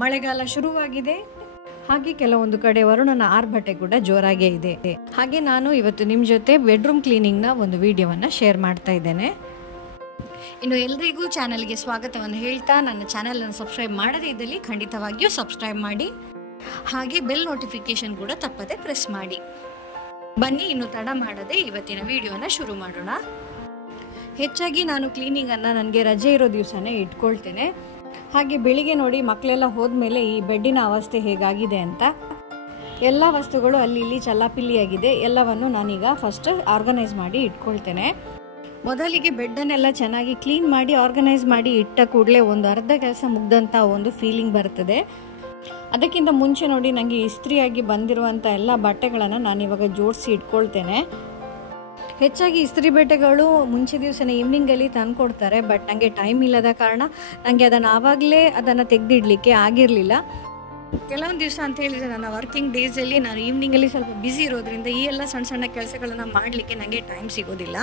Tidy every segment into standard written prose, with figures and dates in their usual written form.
ಮಳೆಗಾಲ ಶುರುವಾಗಿದೆ. ಹಾಗೆ ಕೆಲವೊಂದು ಕಡೆ ವರುಣನ ಆರ್ಭಟ ಕೂಡ ಜೋರಾಗೇ ಇದೆ. ಹಾಗೆ ನಾನು ಇವತ್ತು ನಿಮ್ಮ ಜೊತೆ ಬೆಡ್ರೂಮ್ ಕ್ಲೀನಿಂಗ್ನ ಒಂದು ವಿಡಿಯೋವನ್ನು ಶೇರ್ ಮಾಡ್ತಾ ಇದ್ದೇನೆ. ಇನ್ನು ಎಲ್ರಿಗೂ ಚಾನಲ್ಗೆ ಸ್ವಾಗತವನ್ನು ಹೇಳ್ತಾ, ನನ್ನ ಚಾನಲನ್ನು ಸಬ್ಸ್ಕ್ರೈಬ್ ಮಾಡದೇ ಇದ್ದಲ್ಲಿ ಖಂಡಿತವಾಗಿಯೂ ಸಬ್ಸ್ಕ್ರೈಬ್ ಮಾಡಿ. ಹಾಗೆ ಬೆಲ್ ನೋಟಿಫಿಕೇಶನ್ ಕೂಡ ತಪ್ಪದೆ ಪ್ರೆಸ್ ಮಾಡಿ. ಬನ್ನಿ ಇನ್ನು ತಡ ಮಾಡದೆ ಇವತ್ತಿನ ವಿಡಿಯೋನ ಶುರು ಮಾಡೋಣ. ಹೆಚ್ಚಾಗಿ ನಾನು ಕ್ಲೀನಿಂಗನ್ನು ನನಗೆ ರಜೆ ಇರೋ ದಿವಸನೇ ಇಟ್ಕೊಳ್ತೇನೆ. ಹಾಗೆ ಬೆಳಿಗ್ಗೆ ನೋಡಿ ಮಕ್ಕಳೆಲ್ಲ ಹೋದ್ಮೇಲೆ ಈ ಬೆಡ್ಡಿನ ಅವಸ್ಥೆ ಹೇಗಾಗಿದೆ ಅಂತ. ಎಲ್ಲ ವಸ್ತುಗಳು ಅಲ್ಲಿ ಇಲ್ಲಿ ಚಲ್ಲಾಪಿಲ್ಲಿಯಾಗಿದೆ. ಎಲ್ಲವನ್ನು ನಾನೀಗ ಫಸ್ಟ್ ಆರ್ಗನೈಸ್ ಮಾಡಿ ಇಟ್ಕೊಳ್ತೇನೆ. ಮೊದಲಿಗೆ ಬೆಡ್ಡನ್ನೆಲ್ಲ ಚೆನ್ನಾಗಿ ಕ್ಲೀನ್ ಮಾಡಿ ಆರ್ಗನೈಸ್ ಮಾಡಿ ಇಟ್ಟ ಕೂಡಲೇ ಒಂದು ಅರ್ಧ ಕೆಲಸ ಮುಗ್ದಂಥ ಒಂದು ಫೀಲಿಂಗ್ ಬರ್ತದೆ. ಅದಕ್ಕಿಂತ ಮುಂಚೆ ನೋಡಿ ನನಗೆ ಇಸ್ತ್ರಿಯಾಗಿ ಬಂದಿರುವಂಥ ಎಲ್ಲ ಬಟ್ಟೆಗಳನ್ನು ನಾನಿವಾಗ ಜೋಡಿಸಿ ಇಟ್ಕೊಳ್ತೇನೆ. ಹೆಚ್ಚಾಗಿ ಇಸ್ತ್ರಿ ಬಟ್ಟೆಗಳು ಮುಂಚೆ ದಿವಸನೇ ಈವ್ನಿಂಗಲ್ಲಿ ತಂದುಕೊಡ್ತಾರೆ. ಬಟ್ ನನಗೆ ಟೈಮ್ ಇಲ್ಲದ ಕಾರಣ ನನಗೆ ಅದನ್ನು ಆವಾಗಲೇ ಅದನ್ನು ತೆಗೆದಿಡಲಿಕ್ಕೆ ಆಗಿರಲಿಲ್ಲ. ಕೆಲವೊಂದು ದಿವಸ ಅಂತ ಹೇಳಿದರೆ ನನ್ನ ವರ್ಕಿಂಗ್ ಡೇಸಲ್ಲಿ ನಾನು ಈವ್ನಿಂಗಲ್ಲಿ ಸ್ವಲ್ಪ ಬ್ಯುಸಿ ಇರೋದ್ರಿಂದ ಈ ಎಲ್ಲ ಸಣ್ಣ ಸಣ್ಣ ಕೆಲಸಗಳನ್ನು ಮಾಡಲಿಕ್ಕೆ ನನಗೆ ಟೈಮ್ ಸಿಗೋದಿಲ್ಲ.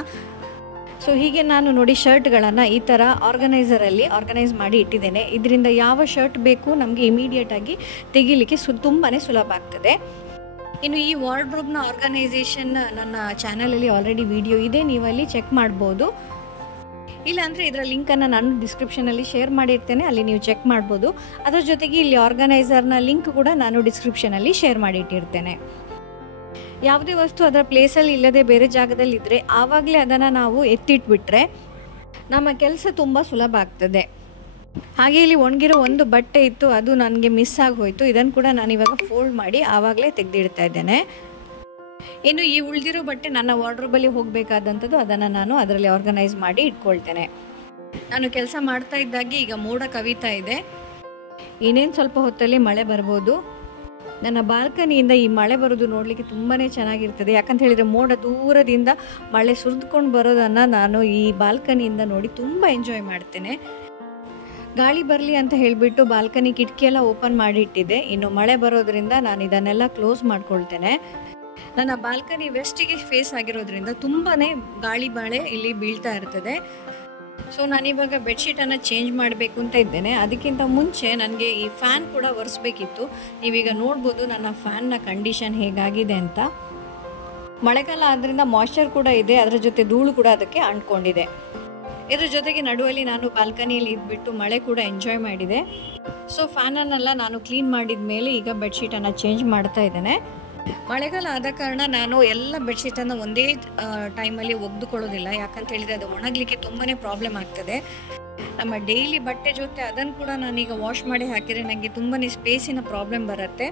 ಸೊ ಹೀಗೆ ನಾನು ನೋಡಿ ಶರ್ಟ್ಗಳನ್ನು ಈ ಥರ ಆರ್ಗನೈಸರಲ್ಲಿ ಆರ್ಗನೈಸ್ ಮಾಡಿ ಇಟ್ಟಿದ್ದೇನೆ. ಇದರಿಂದ ಯಾವ ಶರ್ಟ್ ಬೇಕು ನಮಗೆ ಇಮಿಡಿಯೇಟಾಗಿ ತೆಗಿಲಿಕ್ಕೆ ತುಂಬಾ ಸುಲಭ ಆಗ್ತದೆ. ಇನ್ನು ಈ ವಾರ್ಡ್ರೋಬ್ನ ಆರ್ಗನೈಸೇಷನ್ ನನ್ನ ಚಾನಲಲ್ಲಿ ಆಲ್ರೆಡಿ ವಿಡಿಯೋ ಇದೆ, ನೀವು ಅಲ್ಲಿ ಚೆಕ್ ಮಾಡ್ಬೋದು. ಇಲ್ಲಾಂದರೆ ಇದರ ಲಿಂಕನ್ನು ನಾನು ಡಿಸ್ಕ್ರಿಪ್ಷನಲ್ಲಿ ಶೇರ್ ಮಾಡಿರ್ತೇನೆ, ಅಲ್ಲಿ ನೀವು ಚೆಕ್ ಮಾಡ್ಬೋದು. ಅದರ ಜೊತೆಗೆ ಇಲ್ಲಿ ಆರ್ಗನೈಸರ್ನ ಲಿಂಕ್ ಕೂಡ ನಾನು ಡಿಸ್ಕ್ರಿಪ್ಷನಲ್ಲಿ ಶೇರ್ ಮಾಡಿಟ್ಟಿರ್ತೇನೆ. ಯಾವುದೇ ವಸ್ತು ಅದರ ಪ್ಲೇಸಲ್ಲಿ ಇಲ್ಲದೆ ಬೇರೆ ಜಾಗದಲ್ಲಿ ಇದ್ದರೆ ಆವಾಗಲೇ ಅದನ್ನು ನಾವು ಎತ್ತಿಟ್ಬಿಟ್ರೆ ನಮ್ಮ ಕೆಲಸ ತುಂಬ ಸುಲಭ ಆಗ್ತದೆ. ಹಾಗೆ ಇಲ್ಲಿ ಒಣಗಿರೋ ಒಂದು ಬಟ್ಟೆ ಇತ್ತು, ಅದು ನನಗೆ ಮಿಸ್ ಆಗಿ ಹೋಯಿತು. ಇದನ್ನು ಕೂಡ ನಾನಿವಾಗ ಫೋಲ್ಡ್ ಮಾಡಿ ಆವಾಗಲೇ ತೆಗೆದಿಡ್ತಾ ಇದ್ದೇನೆ. ಇನ್ನು ಈ ಉಳಿದಿರೋ ಬಟ್ಟೆ ನನ್ನ ವಾರ್ಡ್ರೋಬಲ್ಲಿ ಹೋಗಬೇಕಾದಂಥದ್ದು, ಅದನ್ನು ನಾನು ಅದರಲ್ಲಿ ಆರ್ಗನೈಸ್ ಮಾಡಿ ಇಟ್ಕೊಳ್ತೇನೆ. ನಾನು ಕೆಲಸ ಮಾಡ್ತಾ ಇದ್ದಾಗೆ ಈಗ ಮೋಡ ಕವಿತಾ ಇದೆ. ಇನ್ನೇನು ಸ್ವಲ್ಪ ಹೊತ್ತಲ್ಲಿ ಮಳೆ ಬರ್ಬೋದು. ನನ್ನ ಬಾಲ್ಕನಿಯಿಂದ ಈ ಮಳೆ ಬರೋದು ನೋಡಲಿಕ್ಕೆ ತುಂಬಾ ಚೆನ್ನಾಗಿರ್ತದೆ. ಯಾಕಂತ ಹೇಳಿದರೆ ಮೋಡ ದೂರದಿಂದ ಮಳೆ ಸುರಿದುಕೊಂಡು ಬರೋದನ್ನು ನಾನು ಈ ಬಾಲ್ಕನಿಯಿಂದ ನೋಡಿ ತುಂಬ ಎಂಜಾಯ್ ಮಾಡ್ತೇನೆ. ಗಾಳಿ ಬರಲಿ ಅಂತ ಹೇಳಿಬಿಟ್ಟು ಬಾಲ್ಕನಿ ಕಿಟಕಿ ಎಲ್ಲ ಓಪನ್ ಮಾಡಿಟ್ಟಿದ್ದೆ. ಇನ್ನು ಮಳೆ ಬರೋದ್ರಿಂದ ನಾನು ಇದನ್ನೆಲ್ಲ ಕ್ಲೋಸ್ ಮಾಡ್ಕೊಳ್ತೇನೆ. ನನ್ನ ಬಾಲ್ಕನಿ ವೆಸ್ಟಿಗೆ ಫೇಸ್ ಆಗಿರೋದ್ರಿಂದ ತುಂಬಾ ಗಾಳಿ ಬಾಳೆ ಇಲ್ಲಿ ಬೀಳ್ತಾ ಇರ್ತದೆ. ಸೊ ನಾನಿವಾಗ ಬೆಡ್ಶೀಟನ್ನು ಚೇಂಜ್ ಮಾಡಬೇಕು ಅಂತ ಇದ್ದೇನೆ. ಅದಕ್ಕಿಂತ ಮುಂಚೆ ನನಗೆ ಈ ಫ್ಯಾನ್ ಕೂಡ ಒರೆಸ್ಬೇಕಿತ್ತು. ನೀವೀಗ ನೋಡ್ಬೋದು ನನ್ನ ಫ್ಯಾನ್ನ ಕಂಡೀಷನ್ ಹೇಗಾಗಿದೆ ಅಂತ. ಮಳೆಗಾಲ ಆದ್ದರಿಂದ ಮಾಯ್ಶ್ಚರ್ ಕೂಡ ಇದೆ, ಅದರ ಜೊತೆ ಧೂಳು ಕೂಡ ಅದಕ್ಕೆ ಅಂಟ್ಕೊಂಡಿದೆ. ಇದರ ಜೊತೆಗೆ ನಡುವಲ್ಲಿ ನಾನು ಬಾಲ್ಕನಿಯಲ್ಲಿ ಇದ್ಬಿಟ್ಟು ಮಳೆ ಕೂಡ ಎಂಜಾಯ್ ಮಾಡಿದೆ. ಸೊ ಫ್ಯಾನನ್ನೆಲ್ಲ ನಾನು ಕ್ಲೀನ್ ಮಾಡಿದ ಮೇಲೆ ಈಗ ಬೆಡ್ಶೀಟನ್ನು ಚೇಂಜ್ ಮಾಡ್ತಾ ಇದ್ದೇನೆ. ಮಳೆಗಾಲ ಆದ ಕಾರಣ ನಾನು ಎಲ್ಲ ಬೆಡ್ಶೀಟನ್ನು ಒಂದೇ ಟೈಮಲ್ಲಿ ಒಗೆದುಕೊಳ್ಳೋದಿಲ್ಲ. ಯಾಕಂತ ಹೇಳಿದರೆ ಅದು ಒಣಗಲಿಕ್ಕೆ ತುಂಬಾ ಪ್ರಾಬ್ಲಮ್ ಆಗ್ತದೆ. ನಮ್ಮ ಡೈಲಿ ಬಟ್ಟೆ ಜೊತೆ ಅದನ್ನು ಕೂಡ ನಾನೀಗ ವಾಶ್ ಮಾಡಿ ಹಾಕಿದರೆ ನನಗೆ ತುಂಬಾ ಸ್ಪೇಸಿನ ಪ್ರಾಬ್ಲಮ್ ಬರುತ್ತೆ.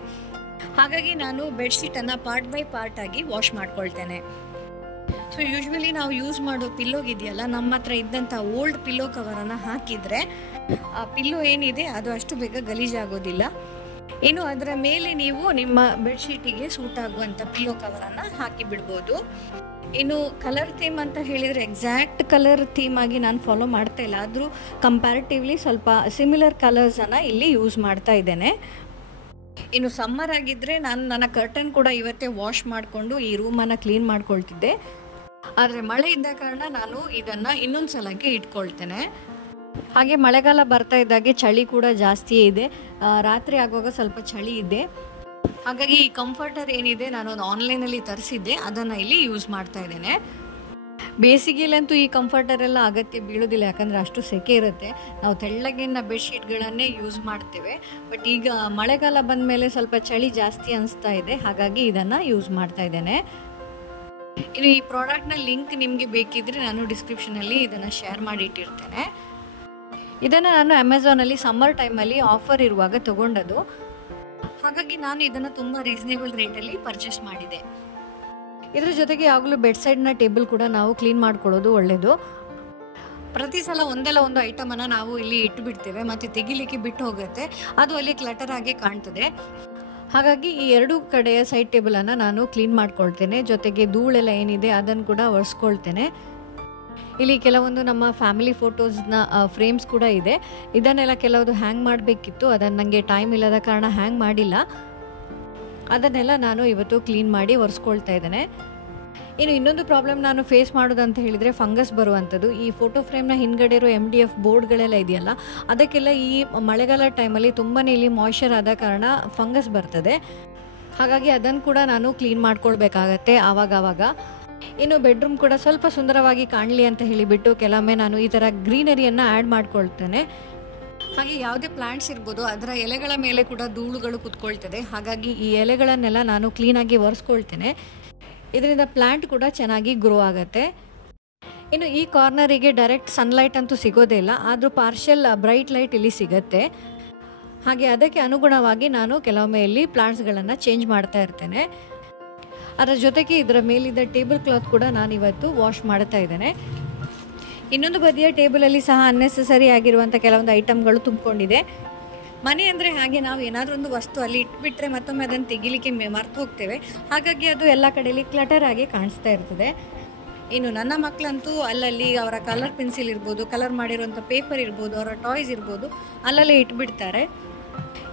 ಹಾಗಾಗಿ ನಾನು ಬೆಡ್ಶೀಟನ್ನು ಪಾರ್ಟ್ ಬೈ ಪಾರ್ಟ್ ಆಗಿ ವಾಶ್ ಮಾಡ್ಕೊಳ್ತೇನೆ. ಸೊ ಯೂಶ್ವಲಿ ನಾವು ಯೂಸ್ ಮಾಡೋ ಪಿಲ್ಲೋಗಿದೆಯಲ್ಲ, ನಮ್ಮ ಹತ್ರ ಇದ್ದಂಥ ಓಲ್ಡ್ ಪಿಲ್ಲೋ ಕವರನ್ನು ಹಾಕಿದರೆ ಆ ಪಿಲ್ಲೋ ಏನಿದೆ ಅದು ಅಷ್ಟು ಬೇಗ ಗಲೀಜಾಗೋದಿಲ್ಲ. ಇನ್ನು ಅದರ ಮೇಲೆ ನೀವು ನಿಮ್ಮ ಬೆಡ್ಶೀಟಿಗೆ ಸೂಟ್ ಆಗುವಂಥ ಪಿಲ್ಲೋ ಕವರನ್ನು ಹಾಕಿ ಬಿಡ್ಬೋದು. ಇನ್ನು ಕಲರ್ ಥೀಮ್ ಅಂತ ಹೇಳಿದರೆ ಎಕ್ಸಾಕ್ಟ್ ಕಲರ್ ಥೀಮ್ ಆಗಿ ನಾನು ಫಾಲೋ ಮಾಡ್ತಾ ಇಲ್ಲ, ಆದರೂ ಕಂಪ್ಯಾರಿಟಿವ್ಲಿ ಸ್ವಲ್ಪ ಸಿಮಿಲರ್ ಕಲರ್ಸನ್ನು ಇಲ್ಲಿ ಯೂಸ್ ಮಾಡ್ತಾ ಇದ್ದೇನೆ. ಇನ್ನು ಸಮ್ಮರ್ ಆಗಿದ್ದರೆ ನಾನು ನನ್ನ ಕರ್ಟನ್ ಕೂಡ ಇವತ್ತೇ ವಾಶ್ ಮಾಡಿಕೊಂಡು ಈ ರೂಮನ್ನು ಕ್ಲೀನ್ ಮಾಡ್ಕೊಳ್ತಿದ್ದೆ. ಆದರೆ ಮಳೆ ಇದ್ದ ಕಾರಣ ನಾನು ಇದನ್ನು ಇನ್ನೊಂದು ಸಲಕ್ಕೆ ಇಟ್ಕೊಳ್ತೇನೆ. ಹಾಗೆ ಮಳೆಗಾಲ ಬರ್ತಾ ಇದ್ದಾಗೆ ಚಳಿ ಕೂಡ ಜಾಸ್ತಿಯೇ ಇದೆ. ರಾತ್ರಿ ಆಗುವಾಗ ಸ್ವಲ್ಪ ಚಳಿ ಇದೆ. ಹಾಗಾಗಿ ಈ ಕಂಫರ್ಟರ್ ಏನಿದೆ ನಾನು ಒಂದು ಆನ್ಲೈನಲ್ಲಿ ತರಿಸಿದ್ದೆ, ಅದನ್ನು ಇಲ್ಲಿ ಯೂಸ್ ಮಾಡ್ತಾ ಇದ್ದೇನೆ. ಬೇಸಿಗೆಯಲ್ಲಂತೂ ಈ ಕಂಫರ್ಟರ್ ಎಲ್ಲ ಅಗತ್ಯ ಬೀಳೋದಿಲ್ಲ, ಯಾಕಂದರೆ ಅಷ್ಟು ಸೆಕೆ ಇರುತ್ತೆ. ನಾವು ತೆಳ್ಳಗಿನ ಬೆಡ್ಶೀಟ್ಗಳನ್ನೇ ಯೂಸ್ ಮಾಡ್ತೇವೆ. ಬಟ್ ಈಗ ಮಳೆಗಾಲ ಬಂದ ಮೇಲೆ ಸ್ವಲ್ಪ ಚಳಿ ಜಾಸ್ತಿ ಅನಿಸ್ತಾ ಇದೆ, ಹಾಗಾಗಿ ಇದನ್ನು ಯೂಸ್ ಮಾಡ್ತಾ ಇದ್ದೇನೆ. ಇನ್ನು ಈ ಪ್ರಾಡಕ್ಟ್ನ ಲಿಂಕ್ ನಿಮಗೆ ಬೇಕಿದ್ದರೆ ನಾನು ಡಿಸ್ಕ್ರಿಪ್ಷನಲ್ಲಿ ಇದನ್ನು ಶೇರ್ ಮಾಡಿ ಇಟ್ಟಿರ್ತೇನೆ. ಇದನ್ನು ನಾನು ಅಮೆಝಾನಲ್ಲಿ ಸಮ್ಮರ್ ಟೈಮಲ್ಲಿ ಆಫರ್ ಇರುವಾಗ ತೊಗೊಂಡದ್ದು. ಹಾಗಾಗಿ ನಾನು ಇದನ್ನು ತುಂಬ ರೀಸನೇಬಲ್ ರೇಟಲ್ಲಿ ಪರ್ಚೇಸ್ ಮಾಡಿದೆ. ಇದರ ಜೊತೆಗೆ ಯಾವಾಗಲೂ ಬೆಡ್ ಸೈಡ್ನ ಟೇಬಲ್ ಕೂಡ ನಾವು ಕ್ಲೀನ್ ಮಾಡ್ಕೊಳ್ಳೋದು ಒಳ್ಳೆಯದು. ಪ್ರತಿ ಸಲ ಒಂದಲ್ಲ ಒಂದು ಐಟಮನ್ನು ನಾವು ಇಲ್ಲಿ ಇಟ್ಟು ಬಿಡ್ತೇವೆ, ಮತ್ತು ತೆಗಿಲಿಕ್ಕೆ ಬಿಟ್ಟು ಹೋಗುತ್ತೆ, ಅದು ಅಲ್ಲಿ ಕ್ಲಟರ್ ಆಗಿ ಕಾಣ್ತದೆ. ಹಾಗಾಗಿ ಈ ಎರಡೂ ಕಡೆಯ ಸೈಡ್ ಟೇಬಲನ್ನು ನಾನು ಕ್ಲೀನ್ ಮಾಡ್ಕೊಳ್ತೇನೆ. ಜೊತೆಗೆ ಧೂಳೆಲ್ಲ ಏನಿದೆ ಅದನ್ನು ಕೂಡ ಒರೆಸ್ಕೊಳ್ತೇನೆ. ಇಲ್ಲಿ ಕೆಲವೊಂದು ನಮ್ಮ ಫ್ಯಾಮಿಲಿ ಫೋಟೋಸ್ನ ಫ್ರೇಮ್ಸ್ ಕೂಡ ಇದೆ. ಇದನ್ನೆಲ್ಲ ಕೆಲವುದು ಹ್ಯಾಂಗ್ ಮಾಡಬೇಕಿತ್ತು, ಅದನ್ನು ನನಗೆ ಟೈಮ್ ಇಲ್ಲದ ಕಾರಣ ಹ್ಯಾಂಗ್ ಮಾಡಿಲ್ಲ. ಅದನ್ನೆಲ್ಲ ನಾನು ಇವತ್ತು ಕ್ಲೀನ್ ಮಾಡಿ ಒರೆಸ್ಕೊಳ್ತಾ ಇದ್ದೇನೆ. ಇನ್ನು ಇನ್ನೊಂದು ಪ್ರಾಬ್ಲಮ್ ನಾನು ಫೇಸ್ ಮಾಡೋದಂತ ಹೇಳಿದರೆ ಫಂಗಸ್ ಬರುವಂಥದ್ದು. ಈ ಫೋಟೋ ಫ್ರೇಮ್ನ ಹಿಂದ್ಗಡೆ ಇರೋ MDF ಬೋರ್ಡ್ಗಳೆಲ್ಲ ಇದೆಯಲ್ಲ, ಅದಕ್ಕೆಲ್ಲ ಈ ಮಳೆಗಾಲ ಟೈಮಲ್ಲಿ ತುಂಬಾ ಇಲ್ಲಿ ಮಾಯ್ಶ್ಚರ್ ಆದ ಕಾರಣ ಫಂಗಸ್ ಬರ್ತದೆ. ಹಾಗಾಗಿ ಅದನ್ನು ಕೂಡ ನಾನು ಕ್ಲೀನ್ ಮಾಡ್ಕೊಳ್ಬೇಕಾಗತ್ತೆ ಆವಾಗವಾಗ. ಇನ್ನು ಬೆಡ್ರೂಮ್ ಕೂಡ ಸ್ವಲ್ಪ ಸುಂದರವಾಗಿ ಕಾಣಲಿ ಅಂತ ಹೇಳಿಬಿಟ್ಟು ಕೆಲವೊಮ್ಮೆ ನಾನು ಈ ಥರ ಗ್ರೀನರಿಯನ್ನು ಆ್ಯಡ್ ಮಾಡ್ಕೊಳ್ತೇನೆ. ಹಾಗೆ ಯಾವುದೇ ಪ್ಲಾಂಟ್ಸ್ ಇರ್ಬೋದು ಅದರ ಎಲೆಗಳ ಮೇಲೆ ಕೂಡ ಧೂಳುಗಳು ಕುತ್ಕೊಳ್ತದೆ. ಹಾಗಾಗಿ ಈ ಎಲೆಗಳನ್ನೆಲ್ಲ ನಾನು ಕ್ಲೀನಾಗಿ ಒರೆಸ್ಕೊಳ್ತೇನೆ. ಇದರಿಂದ ಪ್ಲಾಂಟ್ ಕೂಡ ಚೆನ್ನಾಗಿ ಗ್ರೋ ಆಗುತ್ತೆ. ಇನ್ನು ಈ ಕಾರ್ನರಿಗೆ ಡೈರೆಕ್ಟ್ ಸನ್ಲೈಟ್ ಅಂತೂ ಸಿಗೋದೇ ಇಲ್ಲ, ಆದರೂ ಪಾರ್ಷಿಯಲ್ ಬ್ರೈಟ್ ಲೈಟ್ ಇಲ್ಲಿ ಸಿಗುತ್ತೆ. ಹಾಗೆ ಅದಕ್ಕೆ ಅನುಗುಣವಾಗಿ ನಾನು ಕೆಲವೊಮ್ಮೆ ಇಲ್ಲಿ ಪ್ಲಾಂಟ್ಸ್ಗಳನ್ನು ಚೇಂಜ್ ಮಾಡ್ತಾ ಇರ್ತೇನೆ. ಅದರ ಜೊತೆಗೆ ಇದರ ಮೇಲಿದ್ದ ಟೇಬಲ್ ಕ್ಲಾತ್ ಕೂಡ ನಾನು ಇವತ್ತು ವಾಶ್ ಮಾಡ್ತಾ ಇದ್ದೇನೆ. ಇನ್ನೊಂದು ಬದಿಯ ಟೇಬಲಲ್ಲಿ ಸಹ ಅನ್ನೆಸೆಸರಿ ಆಗಿರುವಂಥ ಕೆಲವೊಂದು ಐಟಮ್ಗಳು ತುಂಬಿಕೊಂಡಿದೆ. ಮನೆ ಅಂದರೆ ಹಾಗೆ, ನಾವು ಏನಾದರೂ ಒಂದು ವಸ್ತು ಅಲ್ಲಿ ಇಟ್ಬಿಟ್ರೆ ಮತ್ತೊಮ್ಮೆ ಅದನ್ನು ತೆಗಿಲಿಕ್ಕೆ ಮರ್ತು ಹೋಗ್ತೇವೆ. ಹಾಗಾಗಿ ಅದು ಎಲ್ಲ ಕಡೆಯಲ್ಲಿ ಕ್ಲಟರ್ ಆಗಿ ಕಾಣಿಸ್ತಾ ಇರ್ತದೆ. ಇನ್ನು ನನ್ನ ಮಕ್ಕಳಂತೂ ಅಲ್ಲಲ್ಲಿ ಅವರ ಕಲರ್ ಪೆನ್ಸಿಲ್ ಇರ್ಬೋದು, ಕಲರ್ ಮಾಡಿರುವಂಥ ಪೇಪರ್ ಇರ್ಬೋದು, ಅವರ ಟಾಯ್ಸ್ ಇರ್ಬೋದು, ಅಲ್ಲಲ್ಲೇ ಇಟ್ಬಿಡ್ತಾರೆ.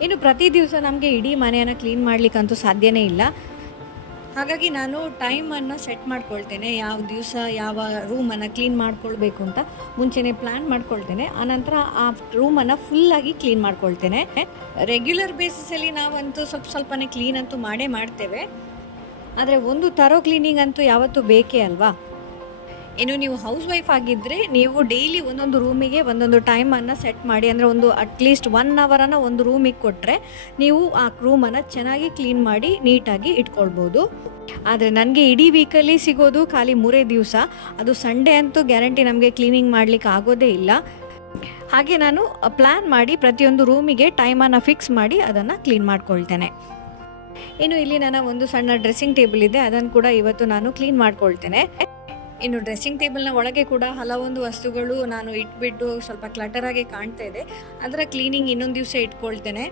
ಇನ್ನು ಪ್ರತಿ ದಿವಸ ನಮಗೆ ಇಡೀ ಮನೆಯನ್ನು ಕ್ಲೀನ್ ಮಾಡಲಿಕ್ಕಂತೂ ಸಾಧ್ಯನೇ ಇಲ್ಲ. ಹಾಗಾಗಿ ನಾನು ಟೈಮನ್ನು ಸೆಟ್ ಮಾಡ್ಕೊಳ್ತೇನೆ. ಯಾವ ದಿವಸ ಯಾವ ರೂಮನ್ನು ಕ್ಲೀನ್ ಮಾಡ್ಕೊಳ್ಬೇಕು ಅಂತ ಮುಂಚೆನೇ ಪ್ಲ್ಯಾನ್ ಮಾಡ್ಕೊಳ್ತೇನೆ. ಆನಂತರ ಆ ರೂಮನ್ನು ಫುಲ್ಲಾಗಿ ಕ್ಲೀನ್ ಮಾಡ್ಕೊಳ್ತೇನೆ. ರೆಗ್ಯುಲರ್ ಬೇಸಿಸಲ್ಲಿ ನಾವಂತೂ ಸ್ವಲ್ಪನೇ ಕ್ಲೀನ್ ಅಂತೂ ಮಾಡೇ ಮಾಡ್ತೇವೆ. ಆದರೆ ಒಂದು ಥರೋ ಕ್ಲೀನಿಂಗ್ ಅಂತೂ ಯಾವತ್ತೂ ಬೇಕೇ ಅಲ್ವಾ. ಇನ್ನು ನೀವು ಹೌಸ್ ವೈಫ್ ಆಗಿದ್ದರೆ ನೀವು ಡೈಲಿ ಒಂದೊಂದು ರೂಮಿಗೆ ಒಂದೊಂದು ಟೈಮನ್ನು ಸೆಟ್ ಮಾಡಿ, ಅಂದರೆ ಒಂದು ಅಟ್ಲೀಸ್ಟ್ 1 ಅವರನ್ನು ಒಂದು ರೂಮಿಗೆ ಕೊಟ್ಟರೆ ನೀವು ಆ ರೂಮನ್ನು ಚೆನ್ನಾಗಿ ಕ್ಲೀನ್ ಮಾಡಿ ನೀಟಾಗಿ ಇಟ್ಕೊಳ್ಬೋದು. ಆದರೆ ನನಗೆ ಇಡೀ ವೀಕಲ್ಲಿ ಸಿಗೋದು ಖಾಲಿ 3 ದಿವಸ. ಅದು ಸಂಡೇ ಅಂತೂ ಗ್ಯಾರಂಟಿ ನಮಗೆ ಕ್ಲೀನಿಂಗ್ ಮಾಡಲಿಕ್ಕೆ ಆಗೋದೇ ಇಲ್ಲ. ಹಾಗೆ ನಾನು ಪ್ಲ್ಯಾನ್ ಮಾಡಿ ಪ್ರತಿಯೊಂದು ರೂಮಿಗೆ ಟೈಮನ್ನು ಫಿಕ್ಸ್ ಮಾಡಿ ಅದನ್ನು ಕ್ಲೀನ್ ಮಾಡ್ಕೊಳ್ತೇನೆ. ಇನ್ನು ಇಲ್ಲಿ ನನ್ನ ಒಂದು ಸಣ್ಣ ಡ್ರೆಸ್ಸಿಂಗ್ ಟೇಬಲ್ ಇದೆ, ಅದನ್ನು ಕೂಡ ಇವತ್ತು ನಾನು ಕ್ಲೀನ್ ಮಾಡ್ಕೊಳ್ತೇನೆ. ಇನ್ನು ಡ್ರೆಸ್ಸಿಂಗ್ ಟೇಬಲ್ನ ಒಳಗೆ ಕೂಡ ಹಲವೊಂದು ವಸ್ತುಗಳು ನಾನು ಇಟ್ಬಿಟ್ಟು ಸ್ವಲ್ಪ ಕ್ಲಟರಾಗಿ ಕಾಣ್ತಾ ಇದೆ. ಅದರ ಕ್ಲೀನಿಂಗ್ ಇನ್ನೊಂದು ದಿವಸ ಇಟ್ಕೊಳ್ತೇನೆ.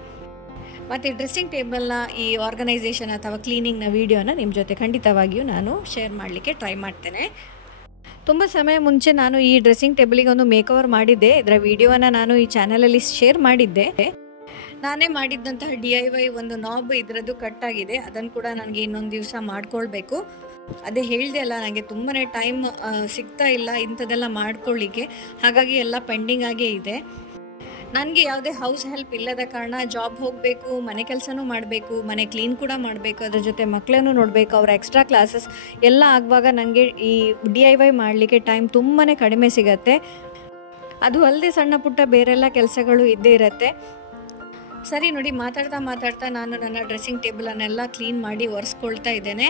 ಮತ್ತು ಡ್ರೆಸ್ಸಿಂಗ್ ಟೇಬಲ್ನ ಈ ಆರ್ಗನೈಸೇಷನ್ ಅಥವಾ ಕ್ಲೀನಿಂಗ್ನ ವೀಡಿಯೋನ ನಿಮ್ಮ ಜೊತೆ ಖಂಡಿತವಾಗಿಯೂ ನಾನು ಶೇರ್ ಮಾಡಲಿಕ್ಕೆ ಟ್ರೈ ಮಾಡ್ತೇನೆ. ತುಂಬ ಸಮಯ ಮುಂಚೆ ನಾನು ಈ ಡ್ರೆಸ್ಸಿಂಗ್ ಟೇಬಲಿಗೆ ಒಂದು ಮೇಕವರ್ ಮಾಡಿದ್ದೆ. ಇದರ ವಿಡಿಯೋನ ನಾನು ಈ ಚಾನಲಲ್ಲಿ ಶೇರ್ ಮಾಡಿದ್ದೆ. ನಾನೇ ಮಾಡಿದ್ದಂತಹ DIY ಒಂದು ನಾಬ್ ಇದರದ್ದು ಕಟ್ಟಾಗಿದೆ. ಅದನ್ನು ಕೂಡ ನನಗೆ ಇನ್ನೊಂದು ದಿವಸ ಮಾಡ್ಕೊಳ್ಬೇಕು. ಅದೇ ಹೇಳಿದೆ ಅಲ್ಲ, ನನಗೆ ತುಂಬಾ ಟೈಮ್ ಸಿಗ್ತಾ ಇಲ್ಲ ಇಂಥದ್ದೆಲ್ಲ ಮಾಡ್ಕೊಳ್ಳಿಕ್ಕೆ. ಹಾಗಾಗಿ ಎಲ್ಲ ಪೆಂಡಿಂಗ್ ಆಗೇ ಇದೆ. ನನಗೆ ಯಾವುದೇ ಹೌಸ್ ಹೆಲ್ಪ್ ಇಲ್ಲದ ಕಾರಣ ಜಾಬ್ ಹೋಗಬೇಕು, ಮನೆ ಕೆಲಸನೂ ಮಾಡಬೇಕು, ಮನೆ ಕ್ಲೀನ್ ಕೂಡ ಮಾಡಬೇಕು, ಅದ್ರ ಜೊತೆ ಮಕ್ಕಳನ್ನು ನೋಡಬೇಕು, ಅವರ ಎಕ್ಸ್ಟ್ರಾ ಕ್ಲಾಸಸ್ ಎಲ್ಲ ಆಗುವಾಗ ನನಗೆ ಈ DIY ಮಾಡಲಿಕ್ಕೆ ಟೈಮ್ ತುಂಬಾ ಕಡಿಮೆ ಸಿಗತ್ತೆ. ಅದು ಅಲ್ಲದೆ ಸಣ್ಣ ಪುಟ್ಟ ಬೇರೆಲ್ಲ ಕೆಲಸಗಳು ಇದ್ದೇ ಇರುತ್ತೆ. ಸರಿ ನೋಡಿ, ಮಾತಾಡ್ತಾ ನಾನು ನನ್ನ ಡ್ರೆಸ್ಸಿಂಗ್ ಟೇಬಲನ್ನೆಲ್ಲ ಕ್ಲೀನ್ ಮಾಡಿ ಒರೆಸ್ಕೊಳ್ತಾ ಇದ್ದೇನೆ.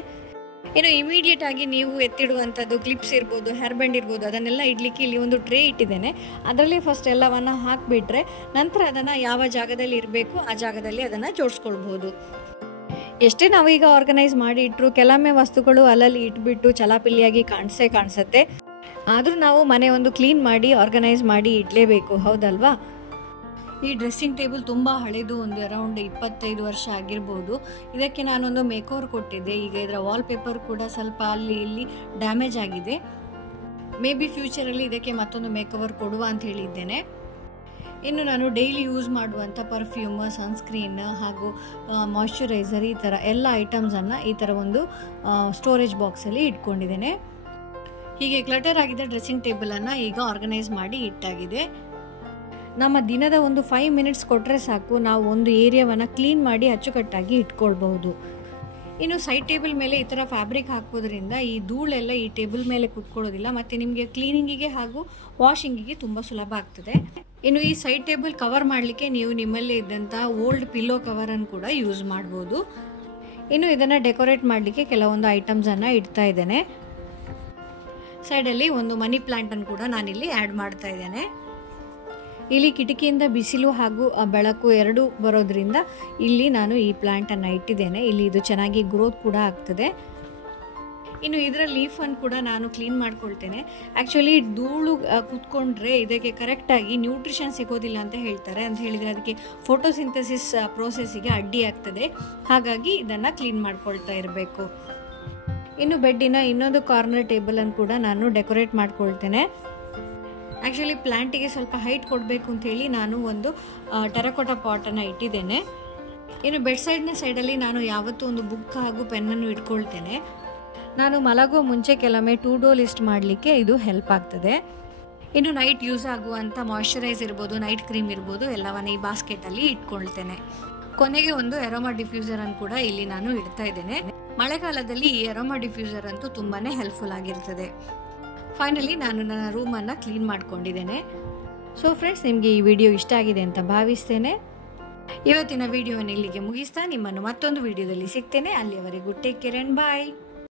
ಇನ್ನು ಇಮಿಡಿಯೇಟ್ ಆಗಿ ನೀವು ಎತ್ತಿಡುವಂಥದ್ದು ಕ್ಲಿಪ್ಸ್ ಇರ್ಬೋದು, ಹೇರ್ ಬ್ಯಾಂಡ್ ಇರ್ಬೋದು, ಅದನ್ನೆಲ್ಲ ಇಡಲಿಕ್ಕೆ ಇಲ್ಲಿ ಒಂದು ಟ್ರೇ ಇಟ್ಟಿದ್ದೇನೆ. ಅದರಲ್ಲಿ ಫಸ್ಟ್ ಎಲ್ಲವನ್ನು ಹಾಕಿಬಿಟ್ರೆ ನಂತರ ಅದನ್ನು ಯಾವ ಜಾಗದಲ್ಲಿ ಇರಬೇಕು ಆ ಜಾಗದಲ್ಲಿ ಅದನ್ನು ಜೋಡಿಸ್ಕೊಳ್ಬೋದು. ಎಷ್ಟೇ ನಾವೀಗ ಆರ್ಗನೈಸ್ ಮಾಡಿ ಇಟ್ಟರು ಕೆಲವೊಮ್ಮೆ ವಸ್ತುಗಳು ಅಲ್ಲಲ್ಲಿ ಇಟ್ಬಿಟ್ಟು ಚಲಾಪಿಲಿಯಾಗಿ ಕಾಣಿಸುತ್ತೆ. ಆದರೂ ನಾವು ಮನೆ ಒಂದು ಕ್ಲೀನ್ ಮಾಡಿ ಆರ್ಗನೈಸ್ ಮಾಡಿ ಇಡಲೇಬೇಕು, ಹೌದಲ್ವಾ. ಈ ಡ್ರೆಸ್ಸಿಂಗ್ ಟೇಬಲ್ ತುಂಬ ಹಳೆದು, ಒಂದು ಅರೌಂಡ್ 25 ವರ್ಷ ಆಗಿರ್ಬೋದು. ಇದಕ್ಕೆ ನಾನೊಂದು ಮೇಕೋವರ್ ಕೊಟ್ಟಿದ್ದೆ. ಈಗ ಇದರ ವಾಲ್ಪೇಪರ್ ಕೂಡ ಸ್ವಲ್ಪ ಅಲ್ಲಿ ಇಲ್ಲಿ ಡ್ಯಾಮೇಜ್ ಆಗಿದೆ. ಮೇ ಬಿ ಫ್ಯೂಚರಲ್ಲಿ ಇದಕ್ಕೆ ಮತ್ತೊಂದು ಮೇಕೋವರ್ ಕೊಡುವ ಅಂತ ಹೇಳಿದ್ದೇನೆ. ಇನ್ನು ನಾನು ಡೈಲಿ ಯೂಸ್ ಮಾಡುವಂಥ ಪರ್ಫ್ಯೂಮ್, ಸನ್ಸ್ಕ್ರೀನ್ ಹಾಗೂ ಮಾಯ್ಶ್ಚರೈಸರ್ ಈ ಥರ ಎಲ್ಲ ಐಟಮ್ಸನ್ನು ಈ ಥರ ಒಂದು ಸ್ಟೋರೇಜ್ ಬಾಕ್ಸಲ್ಲಿ ಇಟ್ಕೊಂಡಿದ್ದೇನೆ. ಹೀಗೆ ಕ್ಲಟರ್ ಆಗಿದ್ದ ಡ್ರೆಸ್ಸಿಂಗ್ ಟೇಬಲನ್ನು ಈಗ ಆರ್ಗನೈಸ್ ಮಾಡಿ ಇಟ್ಟಾಗಿದೆ. ನಮ್ಮ ದಿನದ ಒಂದು 5 ಮಿನಿಟ್ಸ್ ಕೊಟ್ಟರೆ ಸಾಕು, ನಾವು ಒಂದು ಏರಿಯಾವನ್ನು ಕ್ಲೀನ್ ಮಾಡಿ ಅಚ್ಚುಕಟ್ಟಾಗಿ ಇಟ್ಕೊಳ್ಬಹುದು. ಇನ್ನು ಸೈಡ್ ಟೇಬಲ್ ಮೇಲೆ ಈ ಥರ ಫ್ಯಾಬ್ರಿಕ್ ಹಾಕೋದ್ರಿಂದ ಈ ಧೂಳೆಲ್ಲ ಈ ಟೇಬಲ್ ಮೇಲೆ ಕುತ್ಕೊಳ್ಳೋದಿಲ್ಲ ಮತ್ತು ನಿಮಗೆ ಕ್ಲೀನಿಂಗಿಗೆ ಹಾಗೂ ವಾಷಿಂಗಿಗೆ ತುಂಬ ಸುಲಭ ಆಗ್ತದೆ. ಇನ್ನು ಈ ಸೈಡ್ ಟೇಬಲ್ ಕವರ್ ಮಾಡಲಿಕ್ಕೆ ನೀವು ನಿಮ್ಮಲ್ಲೇ ಇದ್ದಂಥ ಓಲ್ಡ್ ಪಿಲ್ಲೋ ಕವರನ್ನು ಕೂಡ ಯೂಸ್ ಮಾಡ್ಬೋದು. ಇನ್ನು ಇದನ್ನು ಡೆಕೋರೇಟ್ ಮಾಡಲಿಕ್ಕೆ ಕೆಲವೊಂದು ಐಟಮ್ಸನ್ನು ಇಡ್ತಾ ಇದ್ದೇನೆ. ಸೈಡಲ್ಲಿ ಒಂದು ಮನಿ ಪ್ಲಾಂಟನ್ನು ಕೂಡ ನಾನಿಲ್ಲಿ ಆ್ಯಡ್ ಮಾಡ್ತಾ ಇದ್ದೇನೆ. ಇಲ್ಲಿ ಕಿಟಕಿಯಿಂದ ಬಿಸಿಲು ಹಾಗೂ ಬೆಳಕು ಎರಡೂ ಬರೋದ್ರಿಂದ ಇಲ್ಲಿ ನಾನು ಈ ಪ್ಲಾಂಟನ್ನು ಇಟ್ಟಿದ್ದೇನೆ. ಇಲ್ಲಿ ಇದು ಚೆನ್ನಾಗಿ ಗ್ರೋತ್ ಕೂಡ ಆಗ್ತದೆ. ಇನ್ನು ಇದರ ಲೀಫನ್ನು ಕೂಡ ನಾನು ಕ್ಲೀನ್ ಮಾಡ್ಕೊಳ್ತೇನೆ. ಆ್ಯಕ್ಚುಲಿ ಧೂಳು ಕುತ್ಕೊಂಡ್ರೆ ಇದಕ್ಕೆ ಕರೆಕ್ಟಾಗಿ ನ್ಯೂಟ್ರಿಷನ್ ಸಿಗೋದಿಲ್ಲ ಅಂತ ಹೇಳ್ತಾರೆ. ಅಂತ ಹೇಳಿದರೆ ಅದಕ್ಕೆ ಫೋಟೋಸಿಂಥಸಿಸ್ ಪ್ರೋಸೆಸ್ಸಿಗೆ ಅಡ್ಡಿ ಆಗ್ತದೆ. ಹಾಗಾಗಿ ಇದನ್ನು ಕ್ಲೀನ್ ಮಾಡ್ಕೊಳ್ತಾ ಇರಬೇಕು. ಇನ್ನು ಬೆಡ್ಡಿನ ಇನ್ನೊಂದು ಕಾರ್ನರ್ ಟೇಬಲನ್ನು ಕೂಡ ನಾನು ಡೆಕೋರೇಟ್ ಮಾಡ್ಕೊಳ್ತೇನೆ. ಆ್ಯಕ್ಚುಲಿ ಪ್ಲ್ಯಾಂಟಿಗೆ ಸ್ವಲ್ಪ ಹೈಟ್ ಕೊಡಬೇಕು ಅಂಥೇಳಿ ನಾನು ಒಂದು ಟೆರಕೋಟಾ ಪಾಟನ್ನು ಇಟ್ಟಿದ್ದೇನೆ. ಇನ್ನು ಬೆಡ್ ಸೈಡ್ನ ಸೈಡಲ್ಲಿ ನಾನು ಯಾವತ್ತೂ ಒಂದು ಬುಕ್ ಹಾಗೂ ಪೆನ್ನನ್ನು ಇಟ್ಕೊಳ್ತೇನೆ. ನಾನು ಮಲಗೋ ಮುಂಚೆ ಕೆಲವೊಮ್ಮೆ ಟು ಡೂ ಲಿಸ್ಟ್ ಮಾಡಲಿಕ್ಕೆ ಇದು ಹೆಲ್ಪ್ ಆಗ್ತದೆ. ಇನ್ನು ನೈಟ್ ಯೂಸ್ ಆಗುವಂಥ ಮಾಯ್ಶ್ಚರೈಸ್ ಇರ್ಬೋದು, ನೈಟ್ ಕ್ರೀಮ್ ಇರ್ಬೋದು, ಎಲ್ಲವನ್ನ ಈ ಬಾಸ್ಕೆಟಲ್ಲಿ ಇಟ್ಕೊಳ್ತೇನೆ. ಕೊನೆಗೆ ಒಂದು ಅರೋಮಾ ಡಿಫ್ಯೂಸರನ್ನು ಕೂಡ ಇಲ್ಲಿ ನಾನು ಇಡ್ತಾ ಇದ್ದೇನೆ. ಮಳೆಗಾಲದಲ್ಲಿ ಈ ಅರೋಮಾ ಡಿಫ್ಯೂಸರ್ ಅಂತೂ ತುಂಬಾ ಹೆಲ್ಪ್ಫುಲ್ ಆಗಿರ್ತದೆ. ಫೈನಲಿ ನಾನು ನನ್ನ ರೂಮನ್ನು ಕ್ಲೀನ್ ಮಾಡ್ಕೊಂಡಿದ್ದೇನೆ. ಸೊ ಫ್ರೆಂಡ್ಸ್, ನಿಮಗೆ ಈ ವಿಡಿಯೋ ಇಷ್ಟ ಆಗಿದೆ ಅಂತ ಭಾವಿಸ್ತೇನೆ. ಇವತ್ತಿನ ವಿಡಿಯೋವನ್ನು ಇಲ್ಲಿಗೆ ಮುಗಿಸ್ತಾ ನಿಮ್ಮನ್ನು ಮತ್ತೊಂದು ವಿಡಿಯೋದಲ್ಲಿ ಸಿಗ್ತೇನೆ. ಅಲ್ಲಿಯವರೆಗೂ ಟೇಕ್ ಕೇರ್ ಅಂಡ್ ಬಾಯ್.